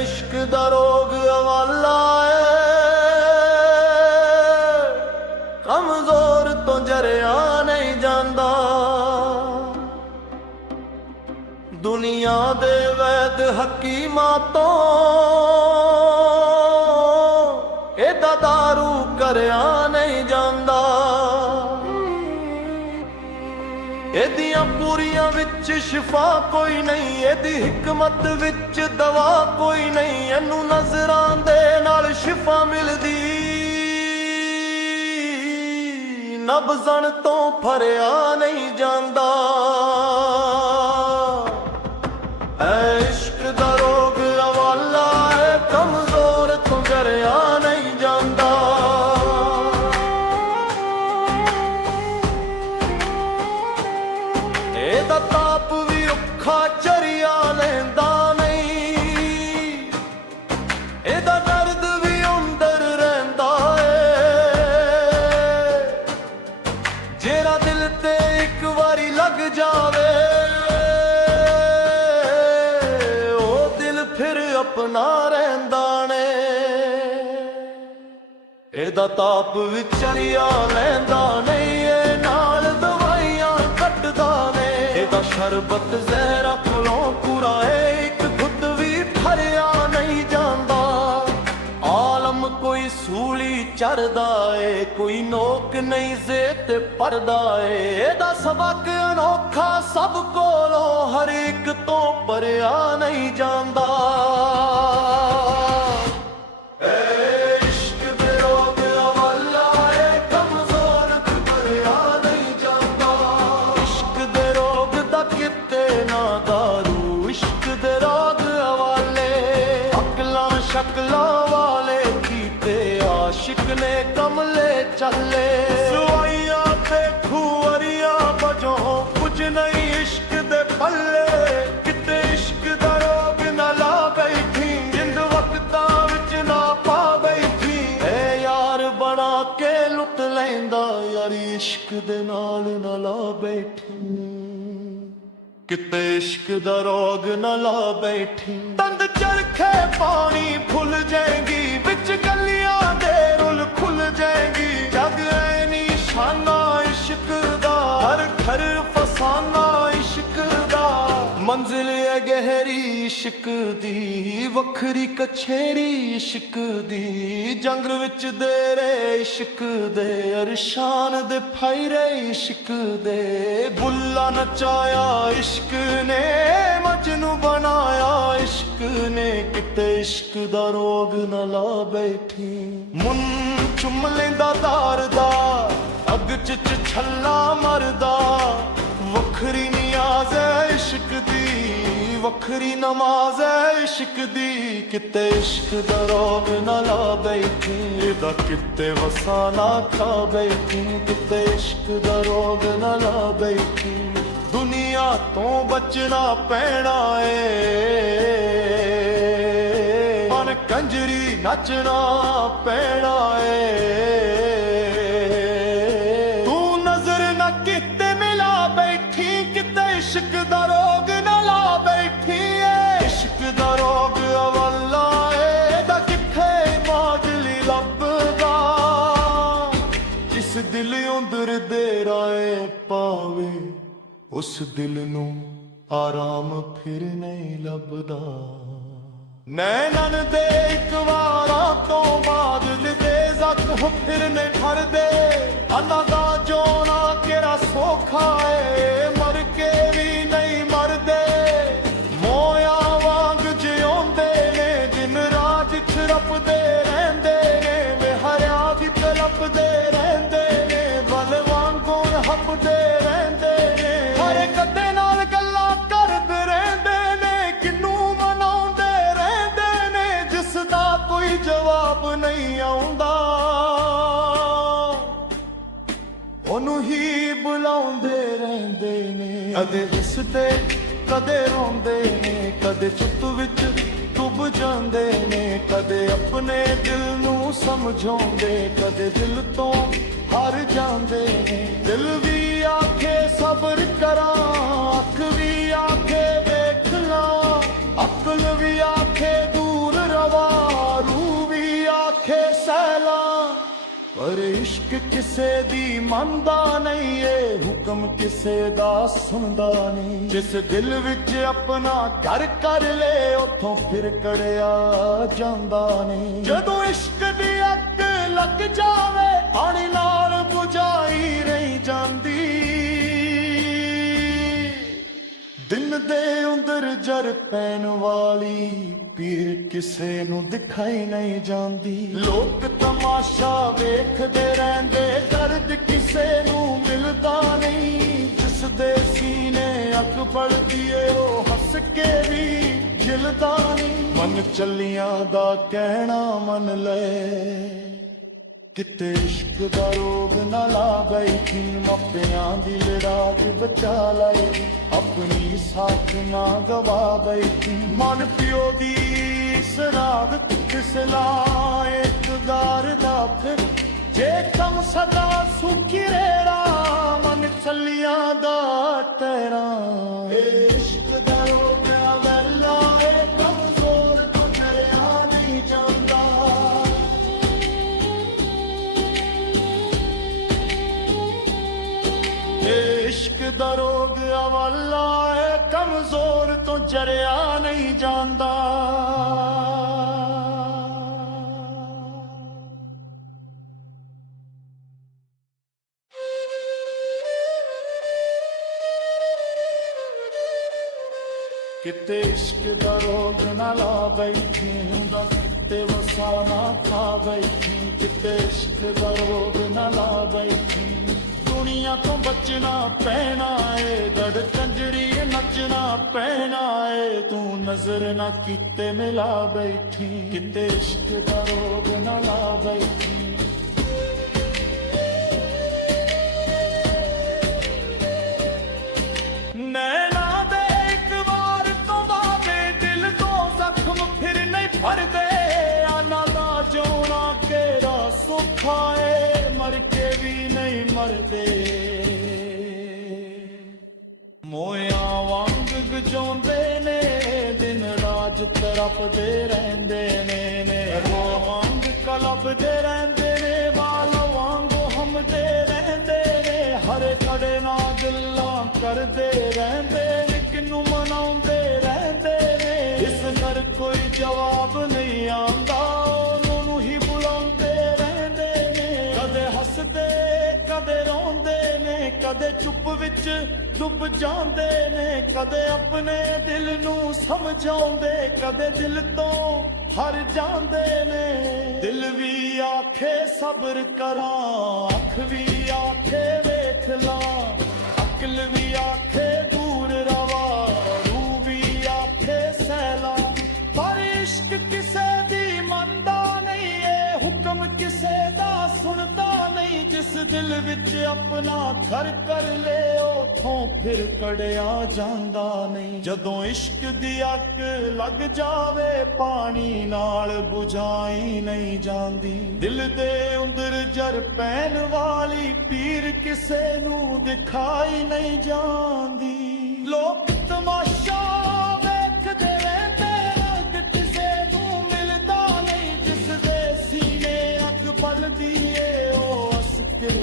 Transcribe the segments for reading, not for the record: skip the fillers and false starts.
इश्क दा रोग हवाला कमजोर तो जरिया नहीं जांदा। दुनिया दे वैद हकीमां तो एदा दारू करया नहीं जांदा। एदियां पूरियां विच शिफा कोई नहीं, एदी हिकमत विच दवा कोई नहीं। एनू नजरां दे नाल शिफा मिलदी, नब्ज़ण तो भरिया नहीं जांदा। इश्क दा रोग हवाला है कमजोर तो जरिया नहीं जांदा। एदा ताप भी औखा चरिया लैंदा नहीं, एदा दर्द भी अंदर रहिंदा है। जेरा दिल ते एक वारी लग जावे ओ दिल फिर अपना रहिंदा ने। एदा ताप भी चरिया लैंदा नहीं, ए नाल दवाइयां कटदा ने। एदा शरबत जहरा कोलों पूरा है, एक खुद भी भरिया नहीं जांदा। आलम कोई सूली चढ़दा है, कोई नोक नहीं जेते पड़दा है। एदा सबक अनोखा सब कोलों हर एक तो परिया नहीं जांदा। शकला वाले कीते आशिक ने कमले चले। सुआइया ते खुअरिया बजो कुछ नहीं इश्क दे पल्ले। किते इश्क दा रोग न ला बैठी, जिंद वक्तां विच ना पा बैठी। ए यार बना के लुट लैंदा, यार इश्क दे नाल न ला बैठी। किते इश्क दा रोग न ला बैठी। तंद चरखे पानी फुल जाएगी, बिच गलियां दे रुल खुल जाएगी। जग ऐ निशाना इश्क दा, हर घर फसाना इश्क दा। मंजिल है गहरी इश्क दी, वखरी कछेरी इश्क दी। जंगल विच देरे इश्क दे, अरशान दे फायरे इश्क दे। बुल्ला नचाया इश्क ने, मजनू बनाया इश्क ने। किते इश्क दा रोग न ला बैठी। मुन चुम लेंदा तार दा, अग च छल्ला मरदा। वखरी नियाज है इश्क दी, वखरी नमाज है इश्क दी। किते इश्क दा रोग न ला बैठी, एदा किते वसा ना खा बैठी। किते इश्क दा रोग न ला बैठी। दुनिया तो बचना पैना है, मन कंजरी नचना पैना है। तू नजर न किते मिला बैठी, किते इश्क दा रोग न ला बैठी है। इश्क दा रोग हवाला है, एदा किथे माजली लभदा। जिस दिल अंदर दे राए पावे, उस दिल नू आराम फिर नहीं लभदा। नैनन दे एक वारा तो बाद दे जख्म फिर नहीं भरदे। अन्ना दा जोना केरा सौखा है, मर के भी नहीं मरदे। मोया वांग जिउंदे ने, दिन रात छरपदे रहिंदे ने। वे हरिया दी तड़पदे रहिंदे ने, बल वांगू हपदे रहिंदे। ਬੁਲਾਉਂਦੇ ਰਹਿੰਦੇ ਨੇ ਕਦੇ ਹੱਸਦੇ ਕਦੇ ਰੋਂਦੇ ਨੇ ਕਦੇ ਚੁੱਪ ਵਿੱਚ ਡੁੱਬ ਜਾਂਦੇ ਨੇ ਕਦੇ ਆਪਣੇ ਦਿਲ ਨੂੰ ਸਮਝਾਉਂਦੇ ਕਦੇ ਦਿਲ ਤੋਂ ਹਾਰ ਜਾਂਦੇ ਨੇ ਦਿਲ ਵੀ ਆਖੇ ਸਬਰ ਕਰਾਂ ਅੱਖ ਵੀ ਆਖੇ ਵੇਖ ਲਾਂ ਅਕਲ ਵੀ ਆਖੇ ਦੂਰ ਰਵਾ ਰੂਹ ਵੀ ਆਖੇ ਸਹਿਲਾ ਪਰ ਇਸ਼ਕ ਕਿਸੇ ਦੀ ਮੰਨਦਾ ਨਹੀਂ ਏ ਹੁਕਮ ਕਿਸੇ ਦਾ ਸੁਣਦਾ ਨਹੀਂ ਜਿਸ ਦਿਲ ਵਿੱਚ ਆਪਣਾ ਘਰ ਕਰ ਲੇ ਉੱਥੋਂ ਫਿਰ ਕੜਿਆ ਜਾਂਦਾ ਨਹੀਂ ਜਦੋਂ ਇਸ਼ਕ ਦੀ ਅੱਗ ਲੱਗ ਜਾਵੇ ਪਾਣੀ ਨਾਲ ਬੁਝਾਈ ਨਹੀਂ ਜਾਂਦੀ ਦਿਨ ਦੇ ਅੰਦਰ ਜਰ ਪੈਣ ਵਾਲੀ ਪੀਰ ਕਿਸੇ ਨੂੰ ਦਿਖਾਈ ਨਹੀਂ ਜਾਂਦੀ ਲੋਕ ਤਮਾਸ਼ਾ ਵੇਖਦੇ ਰਹਿੰਦੇ ਦਰਦ ਕਿਸੇ ਨੂੰ ਮਿਲਦਾ ਨਹੀਂ ਜਿਸ ਦੇ ਸੀਨੇ ਅੱਗ ਬਲਦੀ ਏ ਉਹ ਹੱਸ ਕੇ ਵੀ ਹਿਲਦਾ ਨਹੀਂ ਮਨ ਚੱਲੀਆਂ ਦਾ ਕਹਿਣਾ ਮੰਨ ਲੈ ਕਿਤੇ ਇਸ਼ਕ ਦਾ ਰੋਗ ਨਾ ਲਾ ਬੈਠੀ ਮਾਪਿਆਂ ਦੀ ਲੜਾਕ ਬਚਾ ਲੈ ਆਪਣੀ ਸਾਥ ਨਾ ਗਵਾ ਬੈਠੀ ਮਨ ਪਿਓ ਦੀ ਸ਼ਰਾਬ ਕਿਸ ਲਾਏ ਤੁਦਾਰ ਦਾ ਫਿਰ ਜੇ ਕਮ ਸਦਾ ਸੁਖੀ ਰਹਿਣਾ ਮਨ ਚੱਲੀਆਂ ਦਾ ਤੇਰਾ ਇਸ਼ਕ ਦਾ ਰੋਗ ਵੈਲਾ ਏ ਕਮਜ਼ੋਰ ਤੋਂ ਡਰਿਆ ਨਹੀਂ ਜਾਂਦਾ इश्क दा रोग अवाला है कमजोर तो जरिया नहीं जांदा किते इश्क दा रोग ना ला बैठी हुंदा किते वसा ना खा बैठी किते इश्क दा रोग ना ला बैठी दुनिया तो बचना पैना है दड़ कंजरी नचना पैना है तू नजर ना किते मिला बैठी किते इश्क दा रोग ना ला बैठी नैना दे एक बार तो बाबे दिल तो जख्म फिर नहीं भरदे आना दा जोना केरा सुखा है मर के भी नहीं मरदे मोया वांग गजोंदे ने दिन राज तरपदे रहंदे ने रो वांग कलपदे रहंदे ने वाल वांगो हमदे रहंदे ने हर कड़े ना दिलां करदे रहंदे ने किनू मनाउंदे रहंदे ने इस घर कोई जवाब नहीं आंदा ओनू ही बुलाउंदे रहंदे ने कदे हसदे कदे रोंदे ने कदे चुप विच डुब जांदे ने कदे अपने दिल नू समझाउंदे कदे दिल तो हर जांदे ने दिल भी आखे सब्र करां अख भी आखे वेख लां अकल भी आखे दूर रवा रूह भी आखे सैला पर इश्क किसे दी मनदा नहीं है हुक्म किसे दा सुनदा नहीं जिस दिल विच अपना घर कर ले उथों फिर कड़िया जांदा नहीं जदों इश्क दी अग लग जावे पानी नाल बुझाई नहीं जांदी दिल दे अंदर जर पैन वाली पीर किसे नू दिखाई नहीं जांदी लोक तमाशा वेखदे रहंदे अग किसे नू मिलदा नहीं जिस दे सीने अग बलदी ए ओ हस के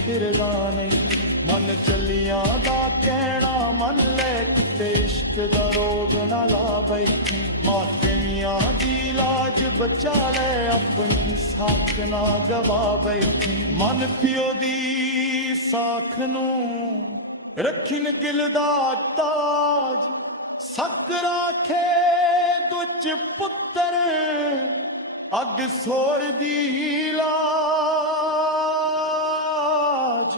फिरदा नहीं मन चलिया दा कहना मन ले किते इश्क दा रोग ना ला बैठी मापियां दी लाज बचा ले अपनी साख ना गवा बैठी मन पियो दी साख नू रखी निकल दा ताज सक राखे दुच पुत्र अग सोर दी लाज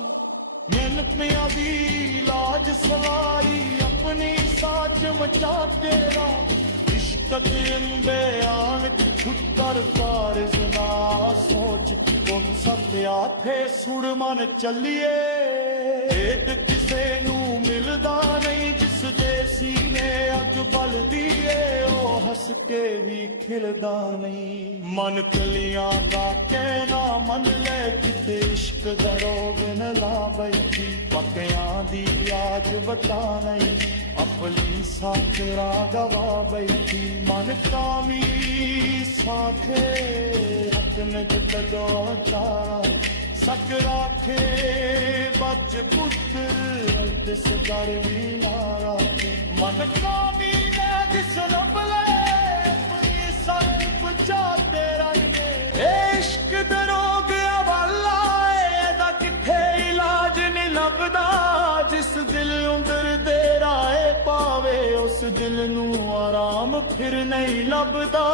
मेहनत में आदि लाज सवारी अपनी साच मचा तेरा इश्क ਤਕੀਨ ਬਿਆਨ ਛੁੱਟਰ ਕਾਰਜ ਨਾ ਸੋਚ ਗੁਣ ਸਤਿਆ ਥੇ ਸੁਣ ਮਨ ਚੱਲੀਏ ਏਦ ਕਿਸੇ ਨੂੰ ਮਿਲਦਾ ਨਹੀਂ ਜਿਸ ਦੇ ਸੀਨੇ ਅੱਗ ਬਲਦੀ ਏ ਉਹ ਹੱਸ ਕੇ ਵੀ ਖਿਲਦਾ ਨਹੀਂ ਮਨ ਕਲੀਆਂ ਦਾ ਕਹਿਣਾ ਮੰਨ ਲੈ ਕਿਤੇ ਇਸ਼ਕ ਦਾ ਰੋਗ ਨ ਲਾ ਬੈਠੀ ਪੱਕਿਆਂ ਦੀ ਆਜ ਵਟਾ ਨਹੀਂ ਆਪਣੀ ਸਾਖਰਾ ਗਵਾ ਬੈਠੀ ਮਨ ਕਾਮੀ ਸਾਖੇ ਹਕਨ ਜਤਦੋ ਚਾਰਾ ਸਕ ਰਾਖੇ ਬੱਚ ਪੁੱਤਰ ਤਿਸ ਦਰ ਵੀ ਨਾਰਾ ਮਨ ਕਾਮੀ ਨੇ ਜਿਸ ਰੱਬ ਲੈ ਆਪਣੀ ਸੱਚ ਬਚਾ ਤੇਰਾ ਇਸ਼ਕ ਦਾ ਰੋਗ ਹਵਾਲਾ ਇਹਦਾ ਕਿੱਥੇ ਇਲਾਜ ਨਹੀਂ ਲੱਭਦਾ ਜਿਸ ਦਿਲ ਅੰਦਰ ਦੇ ਰਾਏ ਪਾਵੇ ਉਸ ਦਿਲ ਨੂੰ ਆਰਾਮ ਫਿਰ ਨਹੀਂ ਲੱਭਦਾ